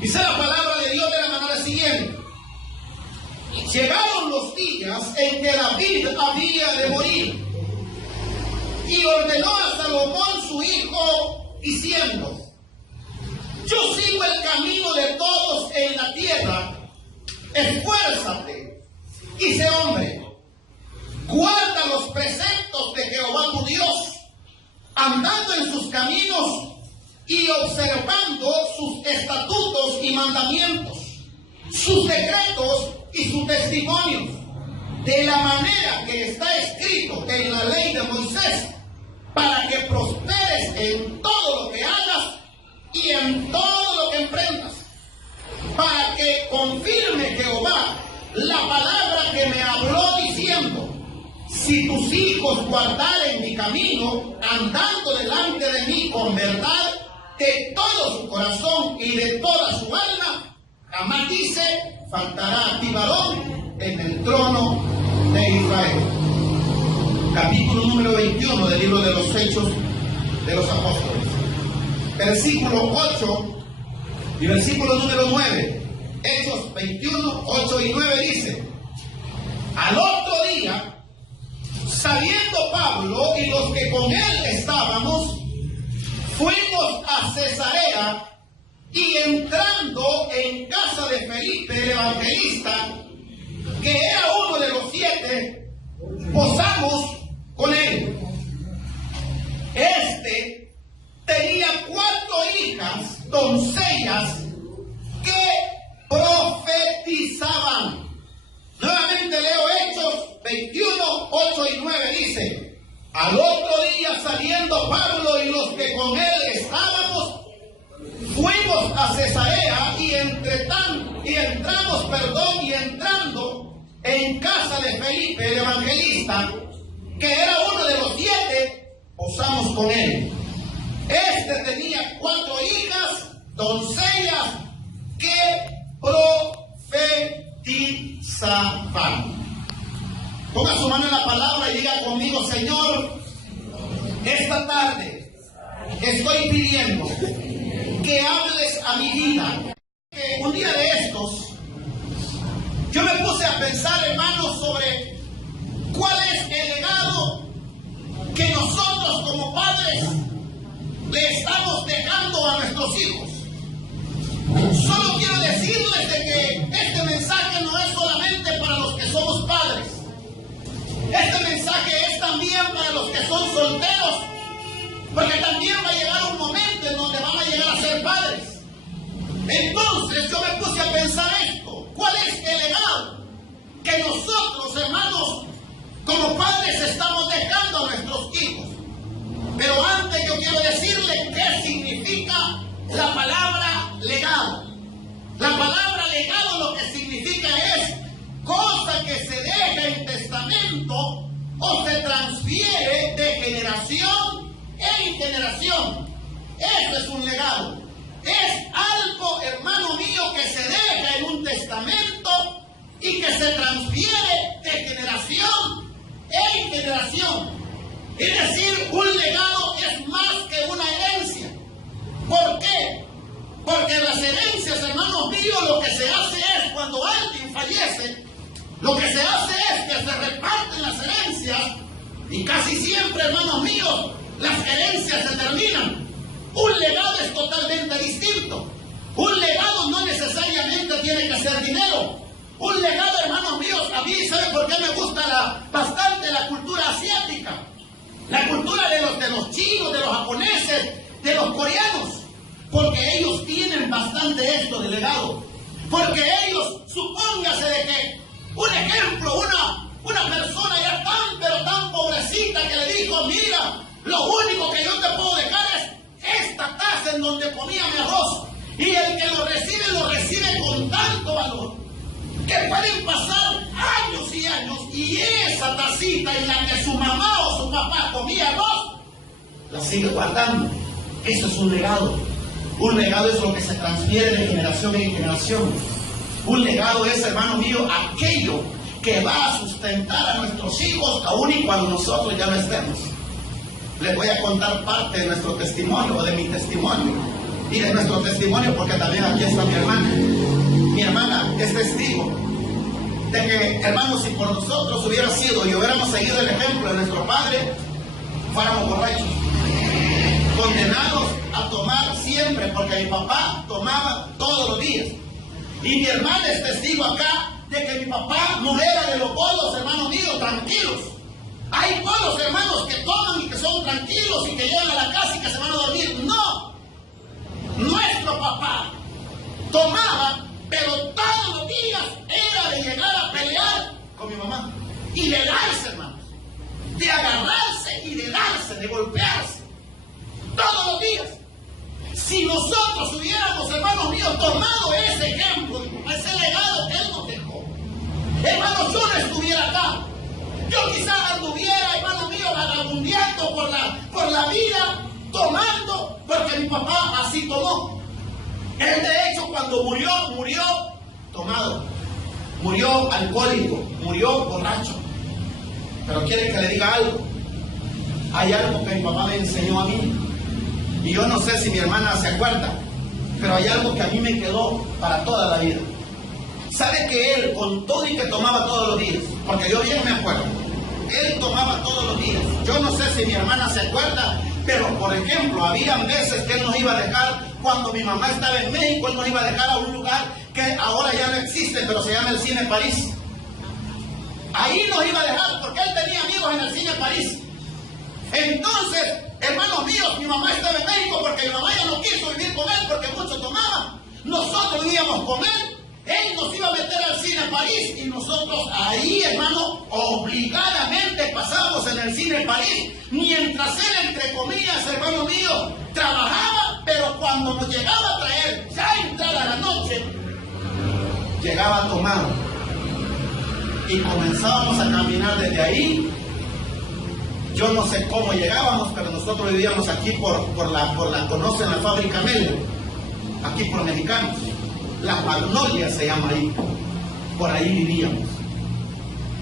Dice la palabra de Dios de la manera siguiente: llegaron los días en que David había de morir, y ordenó a Salomón su hijo, diciendo: yo sigo el camino de todos en la tierra, esfuérzate y sé hombre, guarda los preceptos de Jehová tu Dios, andando en sus caminos y observando sus estatutos y mandamientos, sus decretos y sus testimonios, de la manera que está escrito en la ley de Moisés, para que prosperes en todo lo que hagas y en todo lo que emprendas, para que confirme Jehová la palabra que me habló diciendo: si tus hijos guardaren mi camino, andando delante de mí con verdad de todo su corazón y de toda su alma, jamás, dice, faltará a ti varón en el trono de Israel. Capítulo número 21 del libro de los Hechos de los Apóstoles, versículo 8 y versículo número 9. Hechos 21, 8 y 9 dice: al otro día, saliendo Pablo y los que con él estábamos, fuimos a Cesarea, y entrando en casa de Felipe el evangelista, que era uno de los 7, posamos con él. Este tenía 4 hijas, doncellas, que profetizaban. Nuevamente leo Hechos 21, 8 y 9, dice: al otro día, saliendo Pablo y los que con él estábamos, fuimos a Cesarea, y entrando en casa de Felipe el evangelista, que era uno de los 7, posamos con él. Este tenía 4 hijas, doncellas, que profetizaban. Ponga su mano en la palabra y diga conmigo: Señor, esta tarde estoy pidiendo que hables a mi vida. Un día de estos, yo me puse a pensar, hermanos, sobre cuál es el legado que nosotros como padres le estamos dejando a nuestros hijos. Solo quiero decirles de que este mensaje no es solamente para los que somos padres. Este mensaje es también para los que son solteros, porque también va a llegar un momento en donde van a llegar a ser padres. Entonces yo me puse a pensar esto: ¿cuál es el legado que nosotros, hermanos, como padres estamos dejando a nuestros hijos? Pero antes yo quiero decirle qué significa la palabra legado. La palabra legado lo que significa es cosa que se deja en testamento o se transfiere de generación en generación. Eso es un legado. Es algo, hermano mío, que se deja en un testamento y que se transfiere de generación en generación. Es decir, un legado es más que una herencia. ¿Por qué? Porque las herencias, hermanos míos, lo que se hace es, cuando alguien fallece, lo que se hace es que se reparten las herencias, y casi siempre, hermanos míos, las herencias se terminan. Un legado es totalmente distinto. Un legado no necesariamente tiene que ser dinero. Un legado, hermanos míos, a mí, ¿saben por qué me gusta bastante la cultura asiática? La cultura de los chinos, de los japoneses, de los coreanos. Porque ellos tienen bastante esto de legado. Porque ellos, supóngase de que, un ejemplo, una persona era tan, pero tan pobrecita que le dijo: mira, lo único que yo te puedo dejar es esta taza en donde comía mi arroz. Y el que lo recibe con tanto valor, que pueden pasar años y años, y esa tacita en la que su mamá o su papá comía arroz, la sigue guardando. Eso es un legado. Un legado es lo que se transfiere de generación en generación. Un legado es, hermano mío, aquello que va a sustentar a nuestros hijos aún y cuando nosotros ya no estemos. Les voy a contar parte de nuestro testimonio o de mi testimonio. Mire nuestro testimonio, porque también aquí está mi hermana. Mi hermana es testigo de que, hermanos, si por nosotros hubiera sido y hubiéramos seguido el ejemplo de nuestro padre, fuéramos borrachos, condenados a tomar siempre, porque mi papá tomaba todos los días. Y mi hermana es testigo acá de que mi papá no era de los bolos, hermanos míos, tranquilos. Hay bolos, hermanos, que toman y que son tranquilos y que llegan a la casa y que se van a dormir. No, nuestro papá tomaba, pero todos los días era de llegar a pelear con mi mamá y de darse, hermanos, de agarrarse y de darse, de golpearse, todos los días. Si nosotros hubiéramos, hermanos míos, tomado ese ejemplo, ese legado que él nos dejó, hermanos, yo no estuviera acá. Yo quizás anduviera, hermano mío, vagabundeando por la vida, tomando, porque mi papá así tomó. Él, de hecho, cuando murió tomado, murió alcohólico, murió borracho. Pero quiere que le diga algo. Hay algo que mi papá me enseñó a mí, y yo no sé si mi hermana se acuerda, pero hay algo que a mí me quedó para toda la vida. ¿Sabe que él, con todo y que tomaba todos los días? Porque yo bien me acuerdo. Él tomaba todos los días. Yo no sé si mi hermana se acuerda, pero por ejemplo, habían veces que él nos iba a dejar, cuando mi mamá estaba en México, él nos iba a dejar a un lugar que ahora ya no existe, pero se llama el Cine París. Ahí nos iba a dejar, porque él tenía amigos en el Cine París. Entonces, hermanos míos, mi mamá estaba en México porque mi mamá ya no quiso vivir con él porque mucho tomaba. Nosotros vivíamos con él. Él nos iba a meter al Cine París y nosotros ahí, hermano, obligadamente pasábamos en el Cine París, mientras él, entre comillas, hermano mío, trabajaba, pero cuando nos llegaba a traer, ya entrada la noche, llegaba tomado. Y comenzábamos a caminar desde ahí. Yo no sé cómo llegábamos, pero nosotros vivíamos aquí por la conocen la fábrica Melo, aquí por Mexicanos. La Magnolia se llama ahí. Por ahí vivíamos.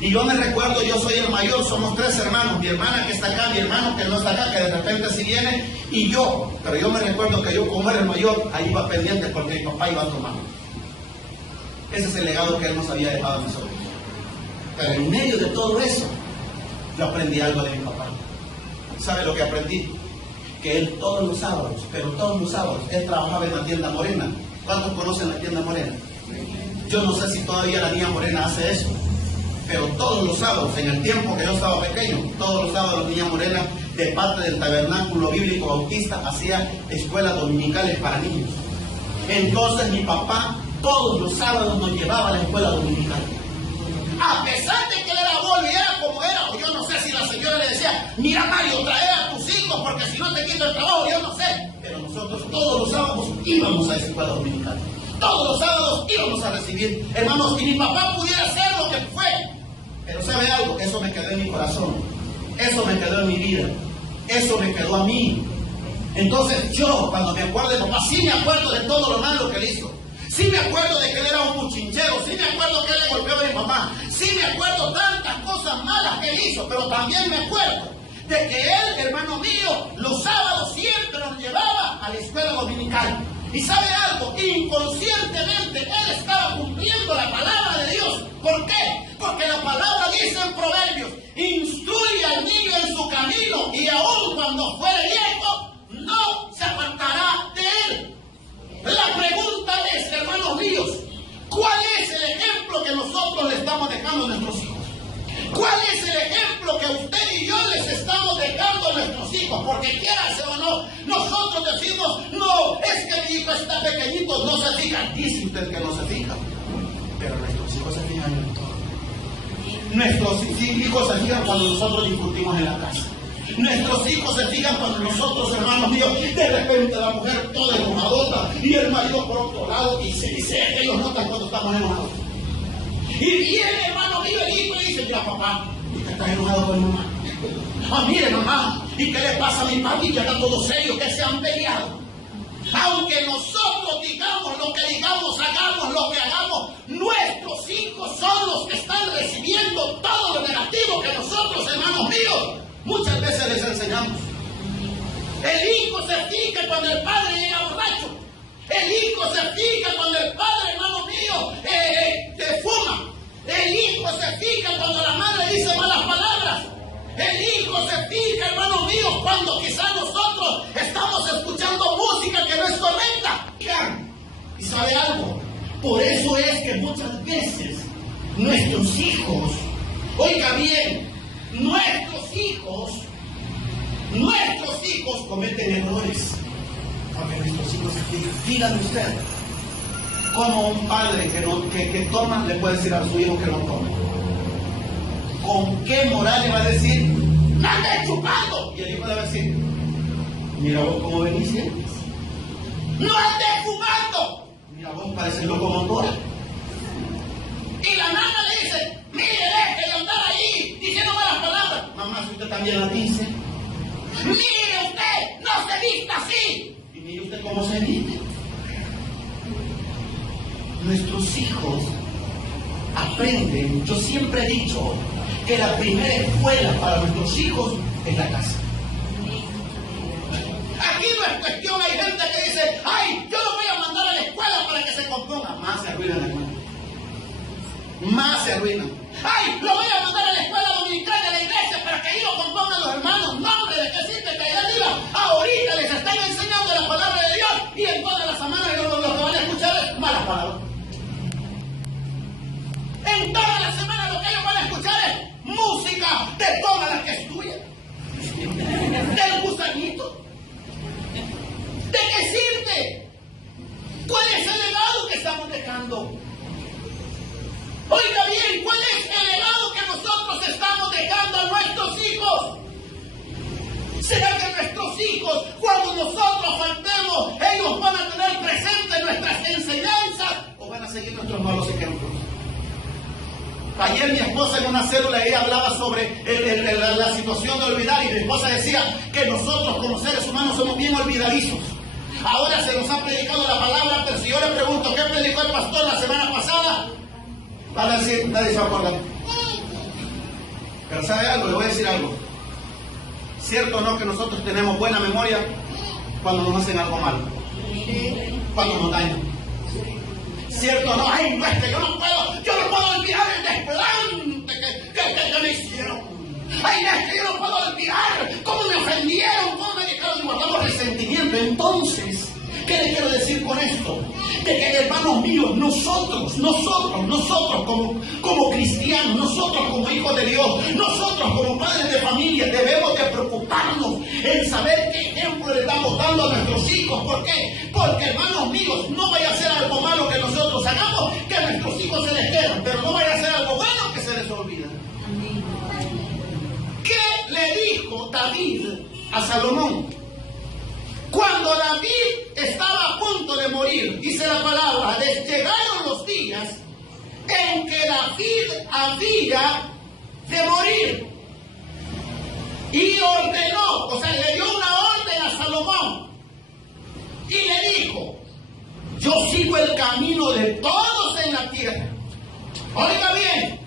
Y yo me recuerdo, yo soy el mayor, somos 3 hermanos. Mi hermana que está acá, mi hermano que no está acá, que de repente sí viene, y yo. Pero yo me recuerdo que yo, como era el mayor, ahí iba pendiente porque mi papá iba a tomar. Ese es el legado que él nos había dejado a nosotros. Pero en medio de todo eso, yo aprendí algo de mi papá. ¿Sabe lo que aprendí? Que él todos los sábados, pero todos los sábados, él trabajaba en la tienda Morena. ¿Cuántos conocen la tienda Morena? Yo no sé si todavía la niña Morena hace eso, pero todos los sábados, en el tiempo que yo estaba pequeño, todos los sábados la niña Morena, de parte del Tabernáculo Bíblico Bautista, hacía escuelas dominicales para niños. Entonces mi papá todos los sábados nos llevaba a la escuela dominical. A pesar de que él era bolo y era como era, o yo no sé si la señora le decía, mira Mario, trae a tus hijos porque si no te quito el trabajo, yo no sé. Pero nosotros todos los sábados íbamos a esa escuela dominical. Todos los sábados íbamos a recibir, hermanos, y mi papá pudiera ser lo que fue. Pero ¿sabe algo? Eso me quedó en mi corazón. Eso me quedó en mi vida. Eso me quedó a mí. Entonces yo, cuando me acuerdo de papá, sí me acuerdo de todo lo malo que él hizo. Sí me acuerdo de que él era un muchinchero, sí me acuerdo que él le golpeaba a mi mamá, sí me acuerdo tantas cosas malas que él hizo, pero también me acuerdo de que él, hermano mío, los sábados siempre nos llevaba a la escuela dominical. Y ¿sabe algo? Inconscientemente él estaba cumpliendo la palabra de Dios. ¿Por qué? Porque la palabra dice en Proverbios, instruye al niño en su camino y aun cuando fuere viejo, no se apartará de él. La pregunta es, hermanos míos, ¿cuál es el ejemplo que nosotros le estamos dejando a nuestros hijos? ¿Cuál es el ejemplo que usted y yo les estamos dejando a nuestros hijos? Porque quieras o no, nosotros decimos, no, es que mi hijo está pequeñito, no se fija. Dice usted que no se fija, pero nuestros hijos se fijan en todo. Nuestros hijos se fijan cuando nosotros discutimos en la casa. Nuestros hijos se fijan cuando nosotros, hermanos míos, de repente la mujer toda enojadota y el marido por otro lado, y se dice que ellos notan cuando estamos enojados. Y viene, hermano mío, el hijo y dice, mira papá, ¿y que estás enojado con mi mamá? Ah, mire mamá, ¿y qué le pasa a mi papi? Ya está todo serio, que se han peleado. Aunque nosotros digamos lo que digamos, hagamos lo que hagamos, nuestros hijos son los que están recibiendo todo lo negativo que nosotros, hermanos míos, muchas veces les enseñamos. El hijo se fija cuando el padre llega borracho. se fija cuando el padre, hermano mío, fuma. El hijo se fija cuando la madre dice malas palabras. El hijo se fija, hermano mío, cuando quizás nosotros estamos escuchando música que no es correcta. ¿Y sabe algo? Por eso es que muchas veces nuestros hijos, oiga bien, nuestros hijos cometen errores. Porque nuestros hijos se fijan. Dígame usted, ¿cómo un padre que toma le puede decir a su hijo que no tome? ¿Con qué moral le va a decir, ¡no andes chupando! Y el hijo le va a decir, mira vos cómo venís siempre. ¡No andes fumando! Mira vos pareces locomotora. Y la nana le dice, mire, deje de andar ahí diciendo malas palabras. Mamá, si usted también la dice. Mire usted, no se vista así. Y mire usted cómo se viste. Nuestros hijos aprenden. Yo siempre he dicho que la primera escuela para nuestros hijos es la casa. Aquí no es cuestión, hay gente que dice, ay, yo lo voy a mandar a la escuela para que se componga. Más se arruinan, hermano. Más se arruinan. Ay, lo voy a mandar a la escuela dominical de la iglesia para que ahí lo compongan los hermanos. No, hombre, ¿de qué sirve que allá arriba? Ahorita les están enseñando la palabra de Dios y en todas las semanas lo que van a escuchar es malas palabras. En todas las semanas lo que ellos van a escuchar es música de todas las que estudian. Del gusanito. ¿De qué sirve? ¿Cuál es el legado que estamos dejando? Oiga bien, ¿cuál es el legado que nosotros estamos dejando a nuestros hijos? ¿Será que nuestros hijos, cuando nosotros faltemos, ellos van a tener presente nuestras enseñanzas o van a seguir nuestros malos ejemplos? Ayer mi esposa en una célula, ella hablaba sobre la situación de olvidar, y mi esposa decía que nosotros como seres humanos somos bien olvidadizos. Ahora se nos ha predicado la palabra, pero si yo le pregunto ¿qué predicó el pastor la semana pasada? Van a decir, nadie se va a acordar. Pero ¿sabe algo? Le voy a decir algo. ¿Cierto o no que nosotros tenemos buena memoria cuando nos hacen algo malo? Cuando nos dañan. ¿Cierto o no? Ay, no, es que yo no puedo olvidar el desplante que me hicieron. Ay, no, es que yo no puedo olvidar cómo me ofendieron, cómo me dejaron, y guardamos resentimiento. Entonces, ¿qué le quiero decir con esto? De que, hermanos míos, nosotros como cristianos, nosotros como hijos de Dios, nosotros como padres de familia, debemos de preocuparnos en saber qué ejemplo le estamos dando a nuestros hijos. ¿Por qué? Porque, hermanos míos, no vaya a ser algo malo que nosotros hagamos, que a nuestros hijos se les quede, pero no vaya a ser algo bueno que se les olvide. ¿Qué le dijo David a Salomón? Cuando David estaba a punto de morir, dice la palabra, llegaron los días en que David había de morir. Y ordenó, o sea, le dio una orden a Salomón. Y le dijo, yo sigo el camino de todos en la tierra. Oiga bien,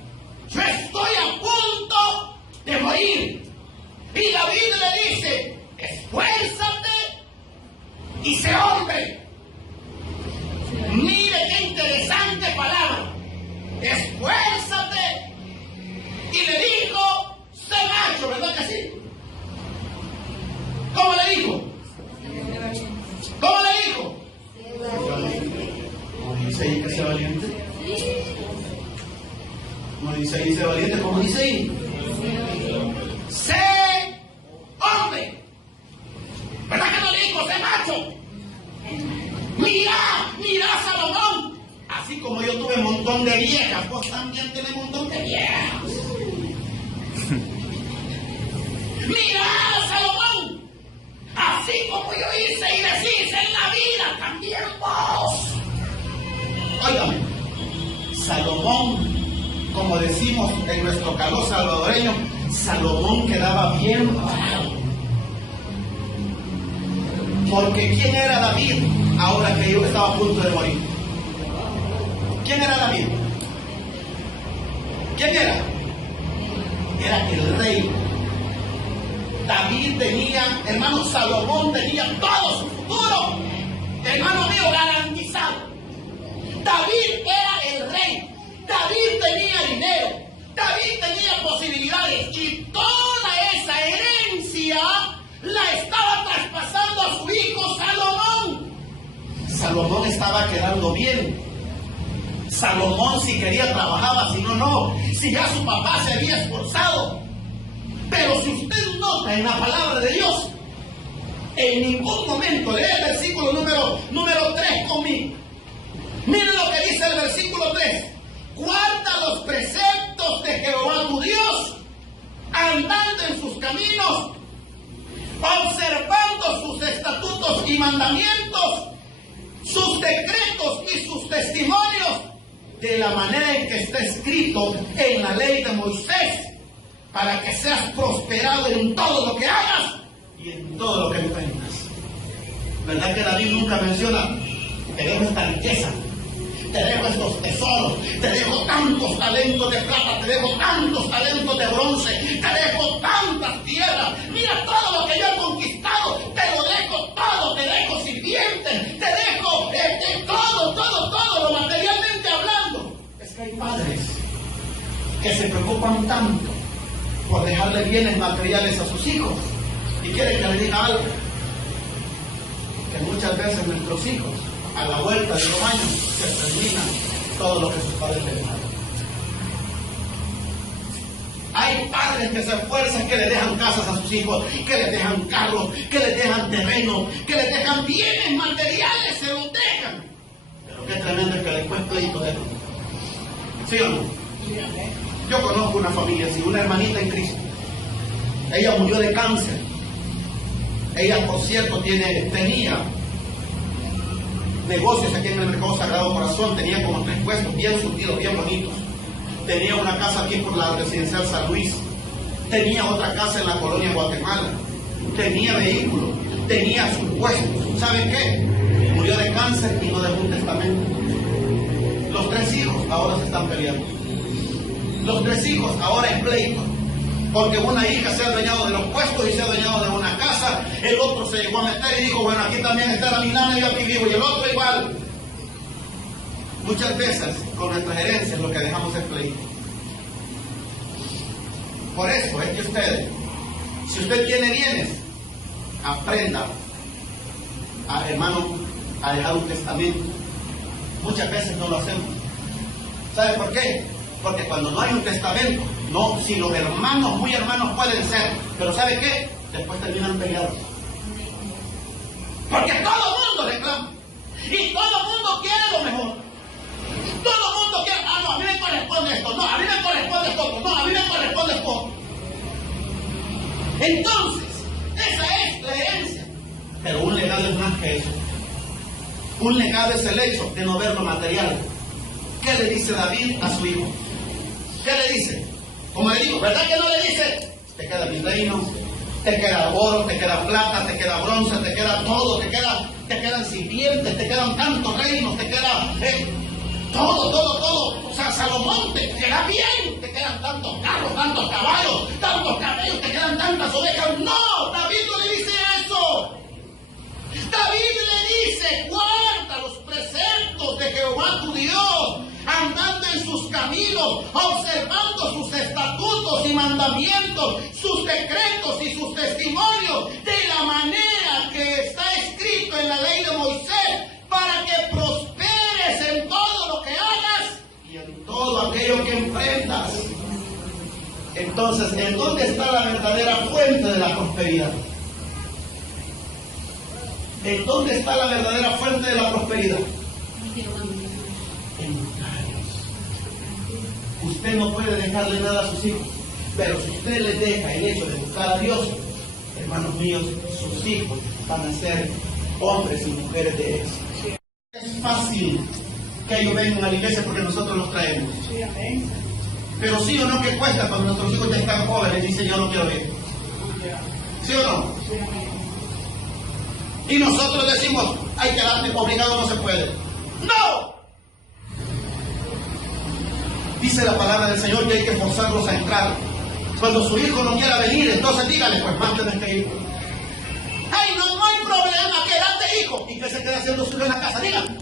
yo estoy a punto de morir. Y David le dice, esfuérzate y sé hombre. Mire qué interesante palabra. Esfuérzate. Y le dijo, sé macho, ¿verdad que sí? ¿Cómo le dijo? ¿Cómo le dijo? ¿Cómo dice ahí que sea valiente? ¿Cómo dice ahí sea valiente? ¿Cómo dice ahí? Sé hombre. ¿Verdad que no le dijo sé macho? Mira Salomón. Así como yo tuve un montón de viejas, vos también tenés un montón de viejas. Mira Salomón. Así como yo hice y deshice en la vida, también vos. Óigame, Salomón, como decimos en nuestro calor salvadoreño, Salomón quedaba bien parado. Porque ¿quién era David ahora que yo estaba a punto de morir? ¿Quién era David? ¿Quién era? Era el rey. David tenía, hermano, Salomón tenía todo su futuro, hermano mío, garantizado. había posibilidades y toda esa herencia la estaba traspasando a su hijo Salomón. Salomón estaba quedando bien. Salomón, si quería trabajaba, si no, no. Si ya su papá se había esforzado. Pero si usted nota en la palabra de Dios, en ningún momento, lee el versículo número 3 conmigo. Miren lo que dice el versículo 3. Guarda los preceptos de Jehová tu Dios, andando en sus caminos, observando sus estatutos y mandamientos, sus decretos y sus testimonios, de la manera en que está escrito en la ley de Moisés, para que seas prosperado en todo lo que hagas y en todo lo que emprendas. ¿Verdad que David nunca menciona: te dejo esta riqueza, te dejo estos tesoros, te dejo tantos talentos de plata, te dejo tantos talentos de bronce, te dejo tantas tierras, mira todo lo que yo he conquistado, te lo dejo todo, te dejo sirvientes, te dejo todo, lo materialmente hablando? Es que hay padres que se preocupan tanto por dejarle bienes materiales a sus hijos, y quieren que le diga algo, que muchas veces nuestros hijos, a la vuelta de los años, se terminan todo lo que sus padres le dejaron. Hay padres que se esfuerzan, que le dejan casas a sus hijos, que les dejan carros, que les dejan terreno, que les dejan bienes materiales, se los dejan. Pero qué tremendo es que después pleito de eso. ¿Sí o no? Yo conozco una familia así, una hermanita en Cristo. Ella murió de cáncer. Ella, por cierto, tenía negocios aquí en el Mercado Sagrado Corazón, tenía como 3 puestos bien surtidos, bien bonitos. Tenía una casa aquí por la residencial San Luis, tenía otra casa en la colonia Guatemala, tenía vehículo, tenía sus puestos. ¿Saben qué? Murió de cáncer y no dejó un testamento. Los 3 hijos ahora se están peleando. Los 3 hijos ahora es pleito, porque una hija se ha adueñado de los puestos y se ha adueñado de una casa, el otro se llegó a meter y dijo: bueno, aquí también está la minana y yo aquí vivo, y el otro igual. Muchas veces con nuestras herencias lo que dejamos es pleito. Por eso es que ustedes, si usted tiene bienes, aprenda hermano, a dejar un testamento. Muchas veces no lo hacemos. ¿Sabe por qué? Porque cuando no hay un testamento, no, si los hermanos, muy hermanos pueden ser, pero ¿sabe qué? Después terminan peleados. Porque todo el mundo reclama. Y todo el mundo quiere lo mejor. Todo el mundo quiere: ah, no, a mí me corresponde esto, no, a mí me corresponde esto, no, a mí me corresponde esto. Entonces, esa es la herencia. Pero un legado es más que eso. Un legado es el hecho de no ver lo material. ¿Qué le dice David a su hijo? ¿Qué le dice? Como le digo, ¿verdad que no le dice: te queda mi reino, te queda oro, te queda plata, te queda bronce, te queda todo, te quedan sirvientes, te quedan tantos reinos, te queda todo? O sea, Salomón, te queda bien, te quedan tantos carros, tantos caballos, tantos camellos, te quedan tantas ovejas. No, David no le dice eso. David le dice: guarda los preceptos de Jehová tu Dios, andando en sus caminos, observando sus estatutos y mandamientos, sus decretos y sus testimonios, de la manera que está escrito en la ley de Moisés, para que prosperes en todo lo que hagas y en todo aquello que emprendas. Entonces, ¿en dónde está la verdadera fuente de la prosperidad? ¿En dónde está la verdadera fuente de la prosperidad? En buscar a Dios. Usted no puede dejarle nada a sus hijos, pero si usted les deja el hecho de buscar a Dios, hermanos míos, sus hijos van a ser hombres y mujeres de éxito. Es fácil que ellos vengan a la iglesia porque nosotros los traemos. Pero sí o no que cuesta cuando nuestros hijos ya están jóvenes y dicen: yo no quiero ir. ¿Sí o no? Y nosotros decimos: hay que darte, obligado no se puede. ¡No! Dice la palabra del Señor que hay que forzarlos a entrar. Cuando su hijo no quiera venir, entonces dígale: pues más tienes que ir. ¡Ay, no hay problema! ¡Quédate, hijo! ¿Y qué se queda haciendo su hijo en la casa? Dígame.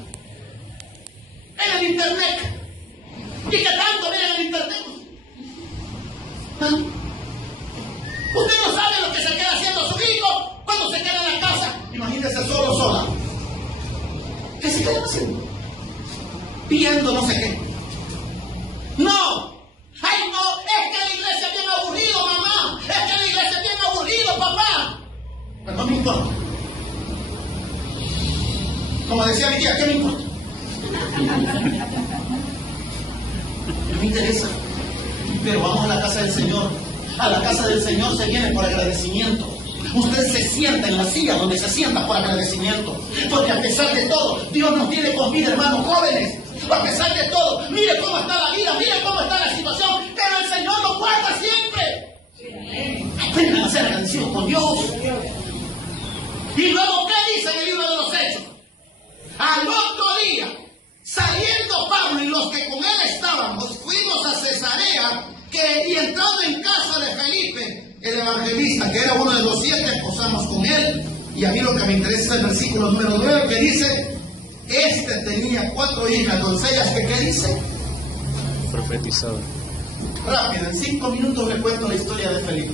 En el internet. ¿Y qué tanto miren en el internet? Imagínese solo, sola. ¿Qué se quedan haciendo? Viendo no sé qué. No. Ay, no, es que la iglesia es bien aburrido, mamá. Es que la iglesia es bien aburrido, papá. Pero no me importa. Como decía mi tía, ¿qué me importa? No me interesa. Pero vamos a la casa del Señor. A la casa del Señor se viene por agradecimiento. Usted se sienta en la silla donde se sienta por agradecimiento. Porque a pesar de todo, Dios nos tiene con vida, hermanos jóvenes. A pesar de todo, mire cómo está la vida, mire cómo está la situación. Pero el Señor nos guarda siempre. Aprendan a ser agradecidos con Dios. Y luego, ¿qué dice en el libro de los Hechos? Al otro día, saliendo Pablo y los que con él estábamos, fuimos a Cesarea, y entrando en casa de Felipe, el evangelista, que era uno de los 7, posamos con él. Y a mí lo que me interesa es el versículo número 9, que dice: este tenía 4 hijas doncellas, que ¿qué dice? Profetizado. Rápido, en 5 minutos le cuento la historia de Felipe.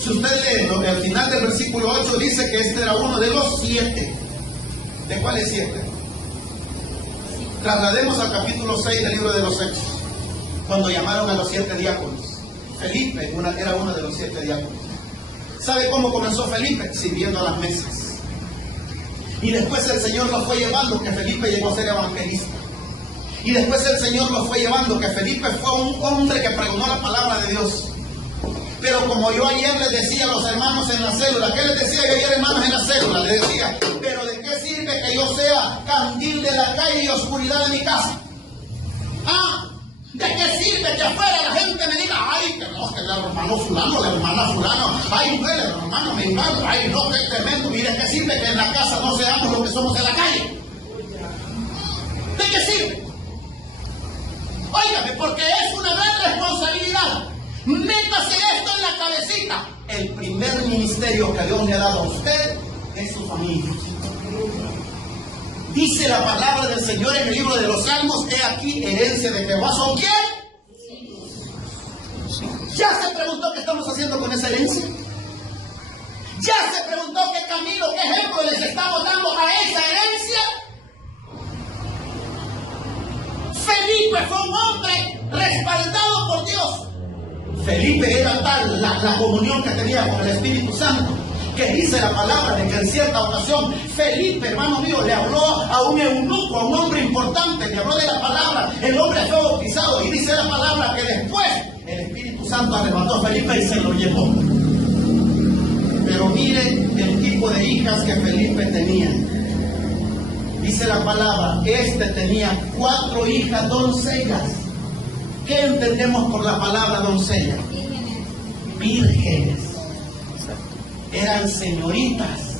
Si usted lee, al final del versículo 8 dice que este era uno de los 7. ¿De cuáles 7? Traslademos al capítulo 6 del libro de los Hechos, cuando llamaron a los 7 diáconos. Felipe era uno de los 7 diáconos. ¿Sabe cómo comenzó Felipe? Sirviendo a las mesas. Y después el Señor lo fue llevando, que Felipe llegó a ser evangelista. Y después el Señor lo fue llevando, que Felipe fue un hombre que pregonó la palabra de Dios. Pero como yo ayer les decía a los hermanos en la célula, ¿qué les decía yo ayer, hermanos, en la célula? Les decía, pero ¿de qué sirve que yo sea candil de la calle y oscuridad de mi casa? ¿Ah? ¿De qué sirve que afuera la gente me diga, ay, que no, que el hermano fulano, la hermana fulano, ay, no, el hermano me invade, ay, no, que tremendo? ¿Y de qué sirve que en la casa no seamos lo que somos en la calle? ¿De qué sirve? Óigame, porque es una gran responsabilidad. Métase esto en la cabecita. El primer ministerio que Dios le ha dado a usted es su familia. Dice la palabra del Señor en el libro de los Salmos: he aquí, herencia de Jehová. ¿Son quién? ¿Ya se preguntó qué estamos haciendo con esa herencia? ¿Ya se preguntó qué camino, qué ejemplo les estamos dando a esa herencia? Felipe fue un hombre respaldado por Dios. Felipe era tal la comunión que tenía con el Espíritu Santo, que dice la palabra de que en cierta ocasión Felipe, hermano mío, le habló a un eunuco, a un hombre importante, le habló de la palabra. El hombre fue bautizado y dice la palabra que después el Espíritu Santo arrebató a Felipe y se lo llevó. Pero mire el tipo de hijas que Felipe tenía. Dice la palabra, este tenía 4 hijas doncellas. ¿Qué entendemos por la palabra doncella? Vírgenes. Eran señoritas,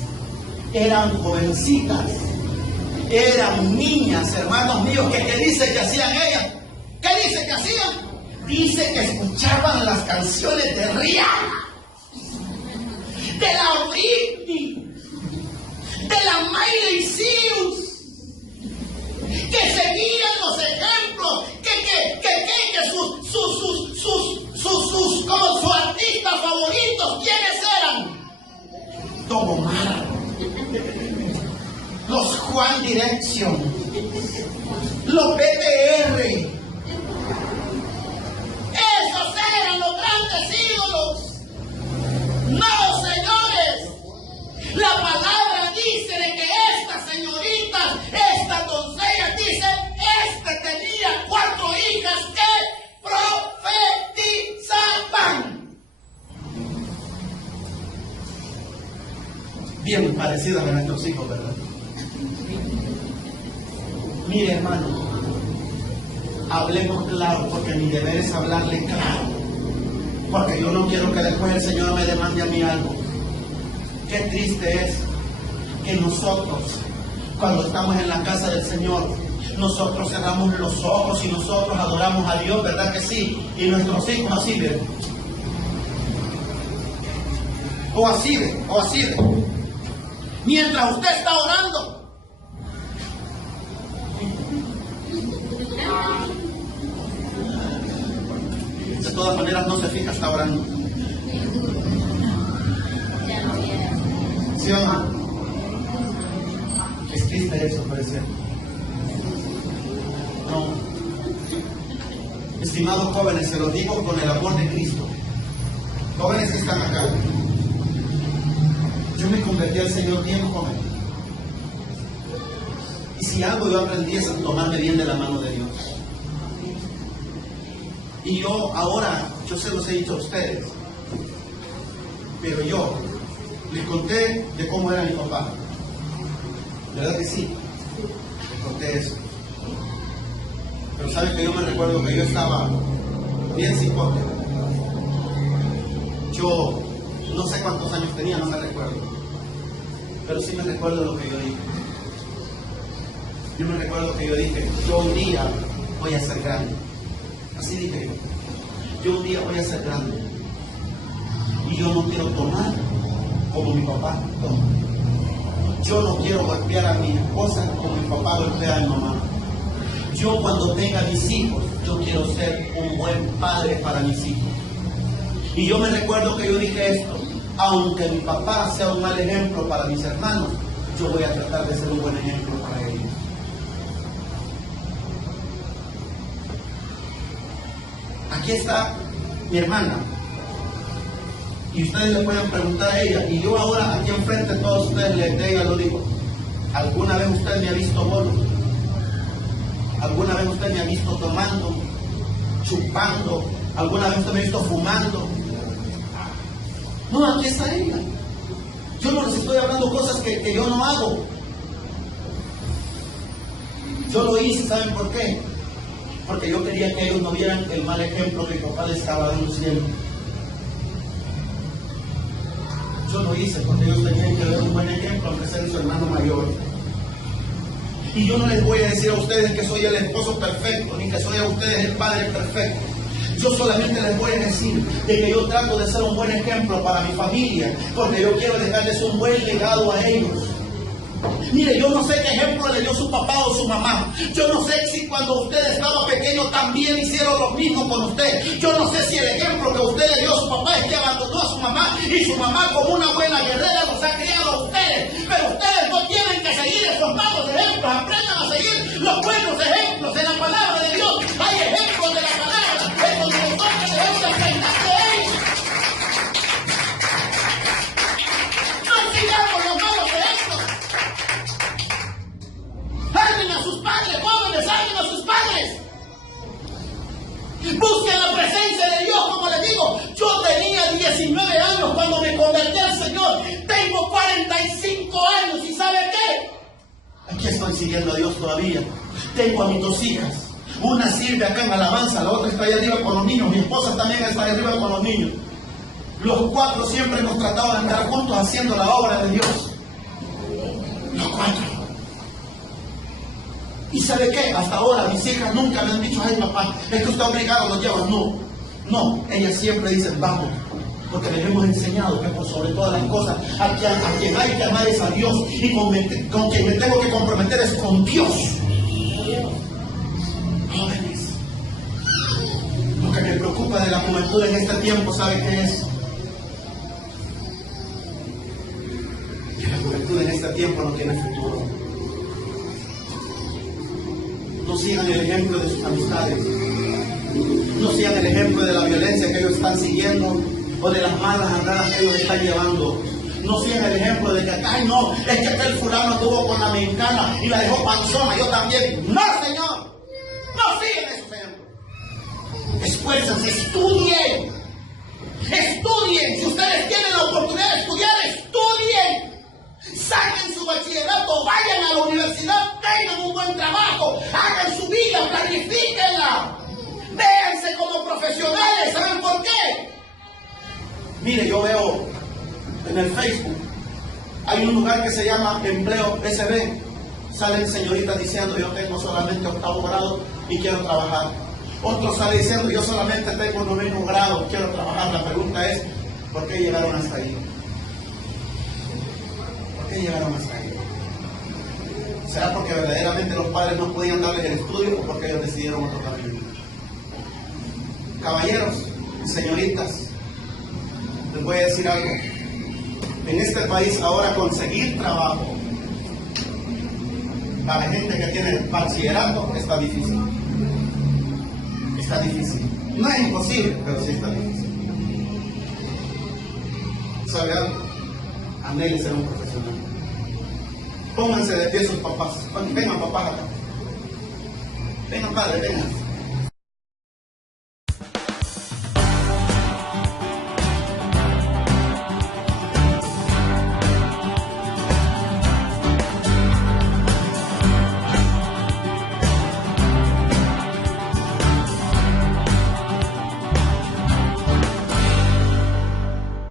eran jovencitas, eran niñas, hermanos míos. ¿Qué dice que hacían ellas? ¿Qué dice que hacían? Dice que escuchaban las canciones de Rihanna, de la Britney, de la Miley Cyrus, que seguían los ejemplos, que sus artistas favoritos, ¿quiénes eran? Don Omar, los Juan Direction, los BTR. Esos eran los grandes ídolos. No, señores. La palabra dice de que estas señoritas, estas doncellas, dice, tenía 4 hijas que profetizaban. Bien parecidas a nuestros hijos, ¿verdad? Mire, hermano, hablemos claro, porque mi deber es hablarle claro, porque yo no quiero que después el Señor me demande a mí algo. Qué triste es que nosotros, cuando estamos en la casa del Señor, nosotros cerramos los ojos y nosotros adoramos a Dios, ¿verdad que sí? Y nuestros hijos así ven. O así ven, o así ven. Mientras usted está orando, de todas maneras no se fija, está orando. ¿Sí o no? Es triste eso, parece. No. Estimados jóvenes, se los digo con el amor de Cristo. Jóvenes que están acá. Yo me convertí al Señor bien joven. Y si algo yo aprendí es a tomarme bien de la mano de Dios. Y yo ahora, yo se los he dicho a ustedes, pero yo les conté de cómo era mi papá. ¿Verdad que sí? Les conté eso. Pero saben que yo me recuerdo que yo estaba bien psicótico. Yo no sé cuántos años tenía, no me recuerdo. Pero sí me recuerdo lo que yo dije. Yo me recuerdo que yo dije, yo un día voy a ser grande. Así dije yo. Yo un día voy a ser grande. Y yo no quiero tomar como mi papá toma. Yo no quiero golpear a mi esposa como mi papá golpea a mi mamá. Yo cuando tenga mis hijos, yo quiero ser un buen padre para mis hijos. Y yo me recuerdo que yo dije esto, aunque mi papá sea un mal ejemplo para mis hermanos, yo voy a tratar de ser un buen ejemplo para ellos. Aquí está mi hermana. Y ustedes le pueden preguntar a ella. Y yo ahora aquí enfrente a todos ustedes ella lo digo. ¿Alguna vez usted me ha visto bolo? ¿Alguna vez usted me ha visto tomando, chupando? ¿Alguna vez usted me ha visto fumando? No, aquí está ella. Yo no les estoy hablando cosas que yo no hago. Yo lo hice, ¿saben por qué? Porque yo quería que ellos no vieran el mal ejemplo que mi papá les estaba dando siempre. Yo lo hice porque ellos tenían que ver un buen ejemplo, aunque sea su hermano mayor. Y yo no les voy a decir a ustedes que soy el esposo perfecto, ni que soy a ustedes el padre perfecto. Yo solamente les voy a decir de que yo trato de ser un buen ejemplo para mi familia, porque yo quiero dejarles un buen legado a ellos. Mire, yo no sé qué ejemplo le dio su papá o su mamá. Yo no sé si cuando usted estaba pequeño también hicieron lo mismo con usted. Yo no sé si el ejemplo que usted le dio a su papá es que abandonó a su mamá y su mamá como una buena guerrera los ha criado a ustedes. Pero ustedes no tienen que seguir esos malos ejemplos. Aprendan a seguir los buenos ejemplos de la palabra de Dios. Hay ejemplos de la palabra en donde nosotros debemos aprender de ellos. No sigamos los malos ejemplos. Amen a sus padres, jóvenes, amen a sus padres. Busquen la presencia de Dios, como les digo. Yo tenía 19 años cuando me convertí al Señor. Tengo 45 años y ¿sabe qué? Aquí estoy siguiendo a Dios todavía. Tengo a mis dos hijas. Una sirve acá en alabanza, la otra está allá arriba con los niños. Mi esposa también está allá arriba con los niños. Los cuatro siempre hemos tratado de andar juntos haciendo la obra de Dios. Los cuatro. ¿Y sabe qué? Hasta ahora mis hijas nunca me han dicho, ay papá, es que usted obligado lo lleva. No, ellas siempre dicen, vamos, porque les hemos enseñado que por sobre todas las cosas, a quien hay que amar es a Dios, y con quien me tengo que comprometer es con Dios. Jóvenes, lo que me preocupa de la juventud en este tiempo, ¿sabe qué es? Que la juventud en este tiempo no tiene futuro. No sigan el ejemplo de sus amistades. No sigan el ejemplo de la violencia que ellos están siguiendo o de las malas andadas que ellos están llevando. No sigan el ejemplo de que, ay no, es que aquel fulano estuvo con la mexicana y la dejó panzona, yo también. No, señor. No sigan esos ejemplos. Esfuérzanse, estudien. Estudien. Si ustedes tienen la oportunidad de estudiar, estudien. Saquen su bachillerato, vayan a la universidad, tengan un buen trabajo, hagan su vida, planifíquenla, véanse como profesionales. ¿Saben por qué? Mire, yo veo en el Facebook, hay un lugar que se llama Empleo SB, salen señoritas diciendo, yo tengo solamente 8º grado y quiero trabajar. Otro sale diciendo, yo solamente tengo 9º grado y quiero trabajar. La pregunta es, ¿por qué llegaron hasta ahí? ¿Por qué llegaron hasta ahí? ¿Será porque verdaderamente los padres no podían darles el estudio o porque ellos decidieron otro camino? Caballeros, señoritas, les voy a decir algo. En este país ahora conseguir trabajo para gente que tiene bachillerato está difícil. Está difícil. No es imposible, pero sí está difícil. ¿Sabe algo? Anhele ser un profesional. Pónganse de pie sus papás. Vengan papás acá. Vengan padre, vengan.